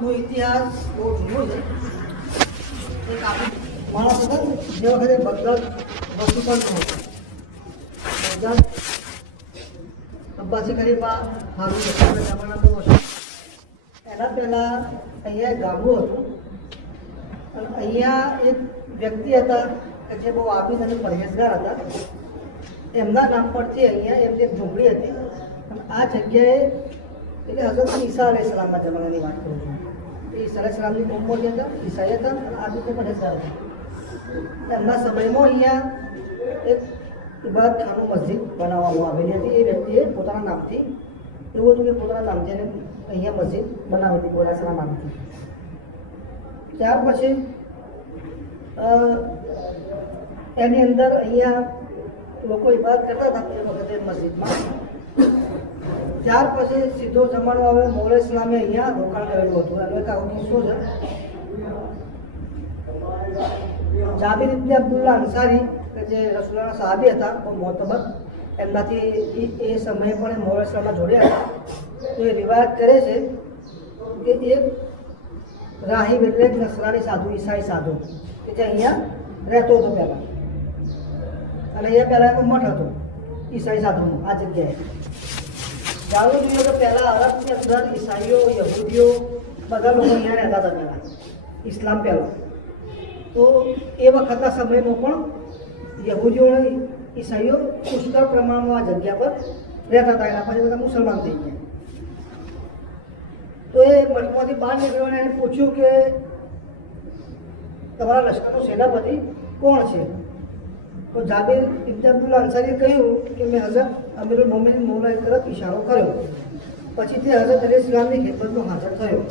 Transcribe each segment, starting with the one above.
નો ઇતિહાસ બહુ જૂનો છે. એક આપણી માણસ હતા જે વખતે બગદાદ વસ્તુ પણ બગદાદ અબ્બાસી ખલીફા હારૂન રશીદના જમાનાનું હતું. એના પહેલાં અહીંયા ગામડું હતું અને અહીંયા એક વ્યક્તિ હતા કે જે બહુ આબિદ અને પરહેજગાર હતા. એમના નામ પરથી અહીંયા એમની એક ઝૂંપડી હતી અને આ જગ્યાએ એટલે હઝરત ઈસા અલૈહિસ્સલામના જમાનાની વાત કરું છું. ઈસા અલૈહિસ્સલામની કોમમાંથી હતા, ઈસાઈ હતા અને આબિદ પરહેજગાર હતા. એમના સમયમાં અહીંયા એક ઇબાદતખાનું મસ્જિદ બનાવવામાં આવેલી હતી. એ વ્યક્તિએ પોતાના નામથી એવું હતું કે પોતાના નામથી એને અહીંયા મસ્જિદ બનાવી હતી બોરાસના નામથી. ત્યાર પછી એની અંદર અહીંયા લોકો ઇબાદત કરતા હતા એ વખતે મસ્જિદમાં. ત્યાર પછી સીધો જમાનો આવે મોગલ ઇસ્લામે અહીંયા રોકાણ કરેલું હતું. એનો એક આવો કિસ્સો છે. જાબિર ઇબ્ન અબ્દુલ્લાહ અંસારી કે જે રસૂલના સહાબી હતા બહુ મોતબર, એમનાથી એ સમયે પણ મોગલ ઇસ્લામમાં જોડ્યા હતા. તો એ રિવાયત કરે છે કે એક રાહિબ એટલે એક નસરાની સાધુ, ઈસાઈ સાધુ કે જે અહીંયા રહેતો હતો પહેલાં, અને અહીંયા પહેલાં એનો મઠ હતો ઈસાઈ સાધુનો આ જગ્યાએ. જાણવું જોઈએ કે પહેલાં અરબની અંદર ઈસાઈઓ, યહૂદીઓ બધા લોકો અહીંયા રહેતા હતા પહેલાં, ઇસ્લામ પહેલાં. તો એ વખતના સમયમાં પણ યહૂદીઓ અને ઈસાઈઓ પુષ્કળ પ્રમાણમાં આ જગ્યા પર રહેતા હતા. એના પછી બધા મુસલમાન થઈ ગયા. તો એ મઠમાંથી બહાર નીકળ્યો અને એને પૂછ્યું કે તમારા લશ્કરનો સેનાપતિ કોણ છે? તો જાબિર ઇબ્ન અબ્દુલ્લાહ અંસારીએ કહ્યું કે મેં હઝરત અમીરુલ મોમિનીન મૌલા તરફ ઇશારો કર્યો. પછી તે હઝરત અલૈહિસ્સલામની ખિદમતમાં હાજર થયો.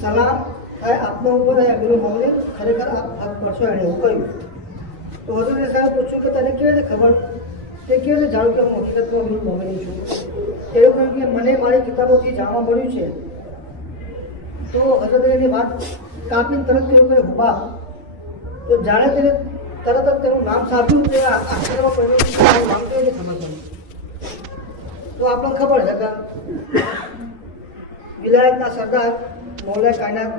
સલામ થાય આપના ઉપર અમીરુલ મોમિનીન, ખરેખર આપ હક કરશો, એણે એવું કહ્યું. તો હઝરત અલૈહિસ્સલામે પૂછ્યું કે તને કેવી રીતે ખબર, તે કેવી રીતે જાણું કે હું હકીકતમાં અમીરુલ મોમિનીન છું? એવું કહ્યું કે મને મારી કિતાબોથી જાણવા મળ્યું છે. તો હઝરત અલીની વાત કાપીને તરત કહ્યું કે હુબા. તો જાણે તેને તરત જ તેનું નામ સાંભળ્યું તે આશ્ચર્યમાં પડ્યું કે નામ તો એને ખબર પડી. તો આપણને ખબર છે કે વિલાયતના સરદાર મૌલાએ કાયનાત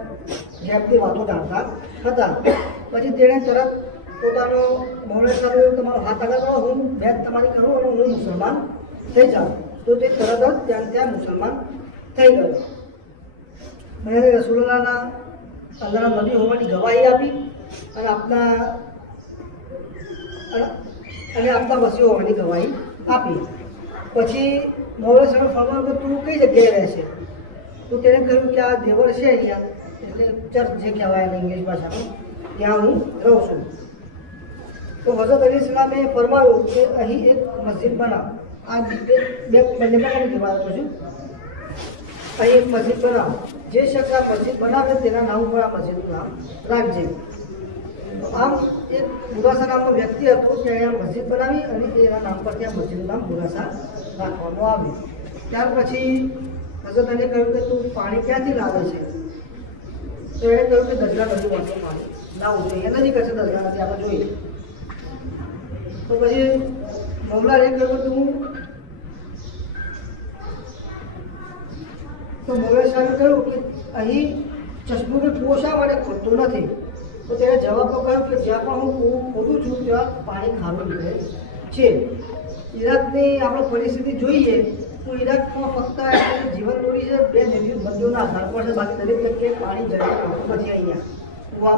જેમની વાતો જાણતા હતા. પછી તેણે તરત પોતાનો મૌલાએ સાહેબ તમારો હાથ આગળ કરો, હું બેન તમારી કરું અને હું મુસલમાન થઈ જાઉં. તો તે તરત જ ત્યાં મુસલમાન થઈ ગયો. મેં રસૂલુલ્લાહના અલ્લાહના નબી હોવાની ગવાહી આપી અને આપના વસીઓ હોવાની ગવાહી આપી. પછી મૌલા સાહેબ ફરમાવ્યું કે તું કઈ જગ્યાએ રહેશે? તો તેણે કહ્યું કે આ દેવળ છે અહીંયા, એટલે ચર્ચ જે કહેવાય ઇંગ્લિશ ભાષામાં, ત્યાં હું રહું છું. તો હઝરત અલીસ્લામે ફરમાવ્યું કે અહીં એક મસ્જિદ બનાવ. આ બે બંનેમાં કહેવાતો છું. અહીં એક મસ્જિદ બનાવો. જે શખ્સ આ મસ્જિદ બનાવે તેના નામ ઉપર આ મસ્જિદનું નામ રાખજે. તો આમ એક બુરાસા નામનો વ્યક્તિ હતો, તેણે આ મસ્જિદ બનાવી અને એના નામ પરથી આ મસ્જિદનું નામ બુરાસા રાખવામાં આવ્યું. ત્યાર પછી હઝરત અલીએ કહ્યું કે તું પાણી ક્યાંથી લાવે છે? તો એણે કહ્યું કે દરગાહ નદીમાંથી પાણી લાવવું જોઈએ. નજીક હશે દરગાહ નથી, આપણે જોઈએ. તો પછી મૌલાએ કહ્યું કે તો મૌલા સાહેબે કહ્યું કે અહીં ચશ્મો કે કૂવો શા માટે ખોદતો નથી? તો તેણે જવાબમાં કહ્યું કે જ્યાં પણ હું કૂવો ખોદું છું ત્યાં પાણી ખારું નીકળે છે. ઈરાકની આપણે પરિસ્થિતિ જોઈએ તો ઈરાકમાં ફક્ત જીવન દોરી છે બે નદીઓના આધાર પર છે. બાકી દરેક જગ્યાએ પાણી જડતું નથી. અહીંયા કૂવા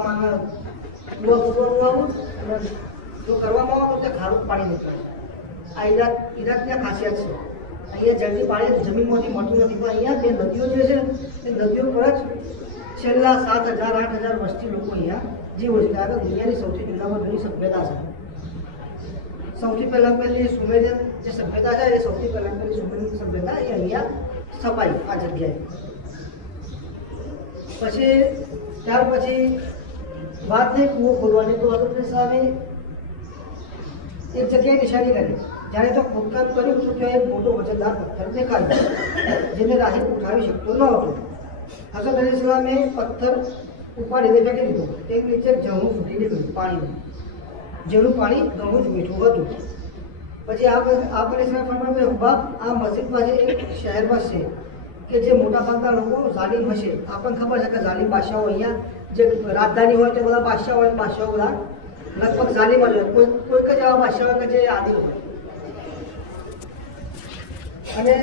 ખોદવાનું આવું અને જો કરવામાં આવે તો ત્યાં ખારું પાણી નીકળે. આ ઈરાકની આ ખાસિયત છે. અહીંયા જલ્દી પાણી જમીનમાંથી મળતું નથી, પણ અહીંયા જે નદીઓ જે છે એ નદીઓ પર જ છેલ્લા 7,000-8,000 વર્ષથી લોકો અહીંયા જીવે છે. કારણ કે દુનિયાની સૌથી જૂનામાં જૂની સભ્યતા છે. સૌથી પહેલી સુમેરિયન જે સભ્યતા છે એ સૌથી પહેલી સુમેરિયન સભ્યતા એ અહીંયા સ્થપાઈ આ જગ્યાએ. પછી ત્યાર પછી વાત થઈ કૂવો ખોલવાની. તો હઝરત સાહેબે એક જગ્યાએ નિશાની કરી. જ્યારે તો ખોદકામ કર્યું તો ત્યાં એક મોટો વજનદાર પથ્થર દેખાયો, જેને રાહી ઉઠાવી શકતો ન હતો. હઝરત અલીસ્લામે પથ્થર ઉપાડીને ફેંકી દીધો. તે નીચે ઝરણું ફૂટી નીકળ્યું પાણીનું, જેનું પાણી ઘણું જ મીઠું હતું. પછી આ અલીસ્લામ ફરમાવ્યું, હુબા, આ મસ્જિદ પાસે એક શહેરમાં છે કે જે મોટાભાગના લોકો ઝાલિમ હશે. આપણને ખબર છે કે ઝાલિમ બાદશાહો અહીંયા જે રાજધાની હોય તે બધા બાદશાહો હોય, બાદશાહો બધા લગભગ ઝાલિમ જ હોય. કોઈક જ એવા બાદશાહો કે જે આદિલ હોય. અને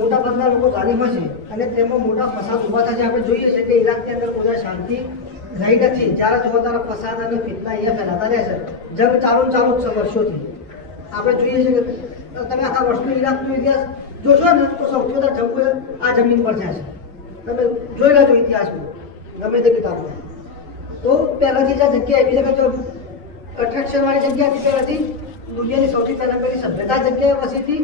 મોટાભાગના લોકો ઝાલિમ હશે અને તેમાં મોટા ફસાદ ઊભા થશે. આપણે જોઈએ છીએ કે ઈરાકની અંદર કોઈ શાંતિ રહી નથી. જ્યારે જોવા ત્યારે ફસાદ અને ફિતના અહીંયા ફેલાતા રહેશે. જંગ ચાલુ જ છે વર્ષોથી. આપણે જોઈએ છીએ કે તમે આખા વર્ષનો ઈરાકનો ઇતિહાસ જોશો ને તો સૌથી વધારે જંગ આ જમીન પર થયા છે. તમે જોઈ લેજો ઇતિહાસમાં ગમે તે કિતાબમાં. તો પહેલાંથી જે જગ્યા એવી છે કે જો અટ્રેક્શનવાળી જગ્યા હતી, પહેલાંથી દુનિયાની સૌથી પહેલી સભ્યતા જગ્યાએ વસી હતી.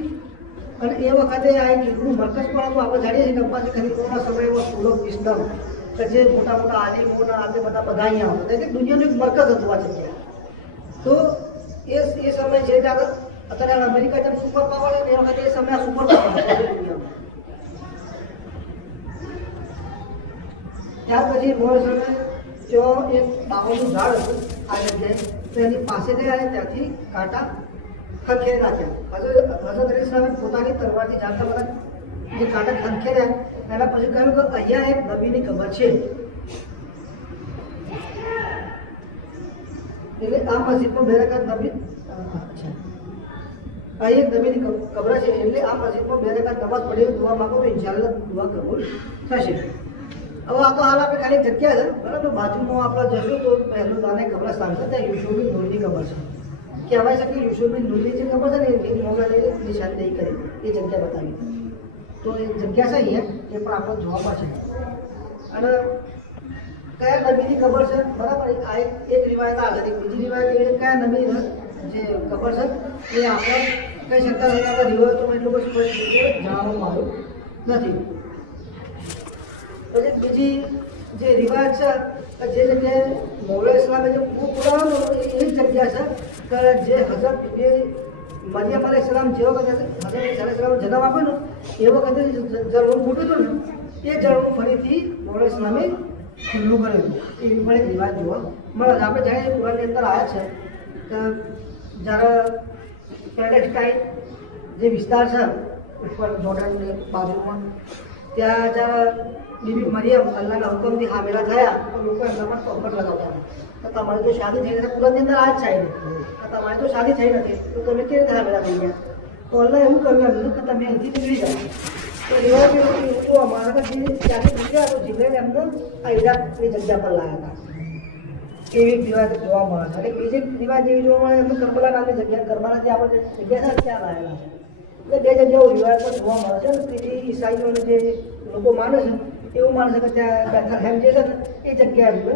અને એ વખતે આ એક યુગનું મરકઝ પણ હતું. આપણે જાણીએ છીએ કે અબ્બાસી ખલીફાના સમયમાં સ્કૂલ ઓફ વિઝડમ કે જે મોટા મોટા આલિમોના આજે બધા અહીંયા આવતા એટલે દુનિયાનું એક મરકઝ હતું આ જગ્યા. તો એ સમય છે ત્યારે અત્યારે અમેરિકા જેમ સુપર પાવર એ વખતે એ સમય સુપર પાવર દુનિયામાં. ત્યાર પછી મોર સમય જો એક બાવળનું ઝાડ હતું આ જગ્યાએ, તો એની પાસે ગયા અને ત્યાંથી કાંટા ખંખેરી નાખ્યા. હઝરત અલી ઇસ્લામે પોતાની તલવારથી જાણતા બધા જે કાંટા ખંખેર્યા એના પછી કહ્યું કે અહીંયા એક નબીની કબર છે. એટલે આ મસ્જિદમાં બે રકાત નબી અહીં એક નબીની કબર છે. એટલે આ મસ્જિદમાં બે રકાત નમાઝ પડી દુઆ માંગો તો ઇન્શાઅલ્લાહ દુઆ કબૂલ થશે. હવે આ તો હાલ આપણે ખાલી જગ્યા છે બરાબર. બાજુમાં આપણે જશું તો પહેલું દાને કબ્રસ્તાન છે, ત્યાં યુસુફની નૂરની કબર છે. કહેવાય છે કે યુસુફની નૂરની જે કબર છે ને એ મોગલે નિશાનદેહી કરી એ જગ્યા બતાવી. તો એ જગ્યા છે અહીંયા એ પણ આપણો જોવા પડશે. અને કયા નબીની ખબર છે બરાબર. આ એક રિવાયત આ હતી. બીજી રિવાયત એ કયા નબી જે ખબર છે એ આપણે કહી શકતા નથી. આપણે રિવાયતોમાં એટલું બધું સ્પષ્ટ રીતે જણાવવામાં આવ્યું નથી. પછી બીજી જે રિવાયત છે જે જગ્યાએ મોગલ ઇસ્લામે જે પુરાવાનો એ જગ્યા છે કે જે હઝરત મરિયમ અલૈહિસ્સલામ જે વખતે હઝરત ઈસા અલૈહિસ્સલામ જન્મ આપ્યો ને એ વખતે જળવું ફૂટ્યું હતું ને એ જળવું ફરીથી મોગલ ઇસ્લામે ખુલ્લું કર્યું. એવી પણ એક રિવાજ જોવા મળે છે. આપણે જાણીએ કુરાનની અંદર આવ્યા છે કે જ્યારે પેલેસ્ટાઇન જે વિસ્તાર છે ઉપર જોર્ડનની બાજુમાં, ત્યાં જ્યારે બીબી મરિયમ અલ્લાહના હુકમથી હામેલા થયા તો લોકો એમના પર ટોપર લગાવતા તો તમારી તો શાદી થઈ નથી. કુરાનની અંદર આ જ છે તમારી તો શાદી થઈ નથી તો તમે કેવી રીતે હામેલા થઈ ગયા? તો અલ્લાહ એવું કહ્યું એમને કે તમે અહીંથી નીકળી જાઓ. તો રિવાજ તો અમારા ત્યાંથી નીકળ્યા તો જીવલેને એમને આ ઈરાકની જગ્યા પર લાવ્યા હતા. એવી રિવાજ જોવા મળે છે. અને બીજી રિવાજ એવી જોવા મળે એમને કરબલા નામની જગ્યા, કરબલાથી આપણે જગ્યા છે ત્યાં લાવેલા છે. એટલે બે જગ્યાઓ રિવાજ પર જોવા મળે છે. તેથી ઈસાઈઓને જે લોકો માને છે એવું માને છે કે ત્યાં બેથલહેમ જે છે ને એ જગ્યાએ એમને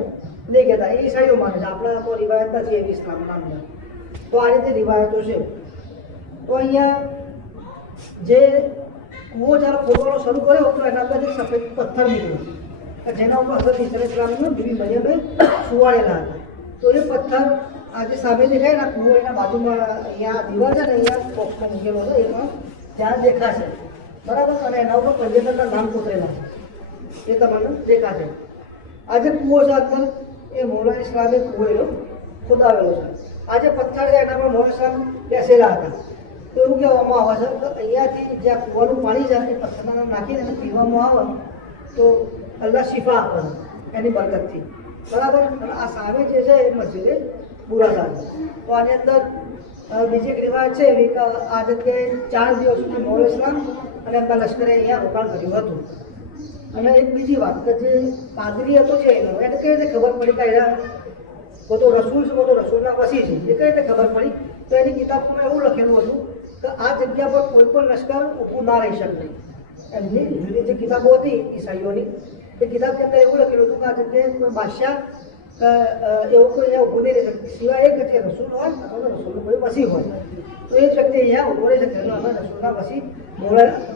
લઈ ગયા હતા. એ ઈસાઈઓ માને છે. આપણે તો રિવાયત નથી એવી ઇસ્લામના અંદર. તો આ રીતે રિવાયતો છે. તો અહીંયા જે કૂવો જ્યારે ખોદવાનો શરૂ કર્યો તો એના અંદર એક સફેદ પથ્થર નીકળ્યો જેના ઉપર હઝરત ઈસા અલૈહિસ્સલામને બીબી મરિયમે સુવાડેલા હતા. તો એ પથ્થર આજે સામે દેખાય ને કૂવો એના બાજુમાં અહીંયા દીવાલ છે ને અહીંયા બોક્સમાં મૂકેલો છે એમાં ત્યાં દેખાશે બરાબર. અને એના ઉપર પંજેતરના નામ કોતરેલા છે એ તમને દેખાશે. આ જે કૂવો છે અંદર એ મોલા ઇસ્લામે કૂવો ખોદાવેલો છે. આ જે પથ્થર છે એના પર મોલા ઇસ્લામ બેસેલા હતા. તો એવું કહેવામાં આવે છે કે અહીંયાથી જ્યાં કૂવાનું પાણી છે એ પથ્થરના નાખીને પીવામાં આવે તો અલ્લાહ શિફા આપે એની બરકતથી બરાબર. અને આ સામે જે છે એ મસ્જિદે બુરાદા છે. તો આની અંદર બીજી એક રિવાજ છે એવી કે આ જગ્યાએ 4 દિવસ સુધી મોગલ ઇસ્લામ અને એમના લશ્કરે અહીંયા રોકાણ કર્યું હતું. અને એક બીજી વાત કે જે પાદરી હતો છે એનો એને કઈ રીતે ખબર પડી કે એના બધો રસૂલ છે, બધો રસૂલના વસી છે, એ કઈ રીતે ખબર પડી? તો એની કિતાબમાં એવું લખેલું હતું કે આ જગ્યા પર કોઈ પણ લશ્કર ઊભું ના રહી શકે. એમની જુદી જે કિતાબો હતી ઈસાઈઓની એ કિતાબની અંદર એવું લખેલું હતું કે આ જગ્યાએ કોઈ બાદશાહ એવું કોઈ અહીંયા ઊભું નહીં રહી શકે સિવાય એક જે રસૂલ હોય અથવા રસૂલનો કોઈ વસી હોય તો એ જ વ્યક્તિ અહીંયા ઊભો રહી શકે. અમે રસૂલના વસી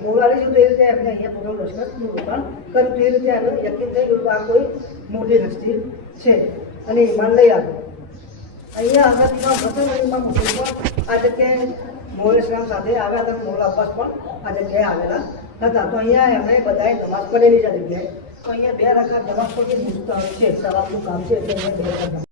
મોલાલી છું તો એ રીતે એમને અહીંયા પોતાનું લશ્કરનું રોકાણ કર્યું. તો એ રીતે એનું યકીન થઈ ગયું કે આ કોઈ મોટી હસ્તી છે અને ઈમાન લઈ આવ્યો. અહીંયા હઝરત ઇમામ હસન અને ઇમામ હુસૈન પણ આ જગ્યાએ મોગલ ઇસ્લામ સાથે આવ્યા હતા. મોગલ અબ્બાસ પણ આ જગ્યાએ આવેલા હતા. તો અહીંયા એમણે બધાએ નમાઝ પઢેલી છે. જગ્યાએ તો અહીંયા 2 રકાત નમાઝ પઢી છે, સવાબનું કામ છે એટલે અહીંયા 2 રકાત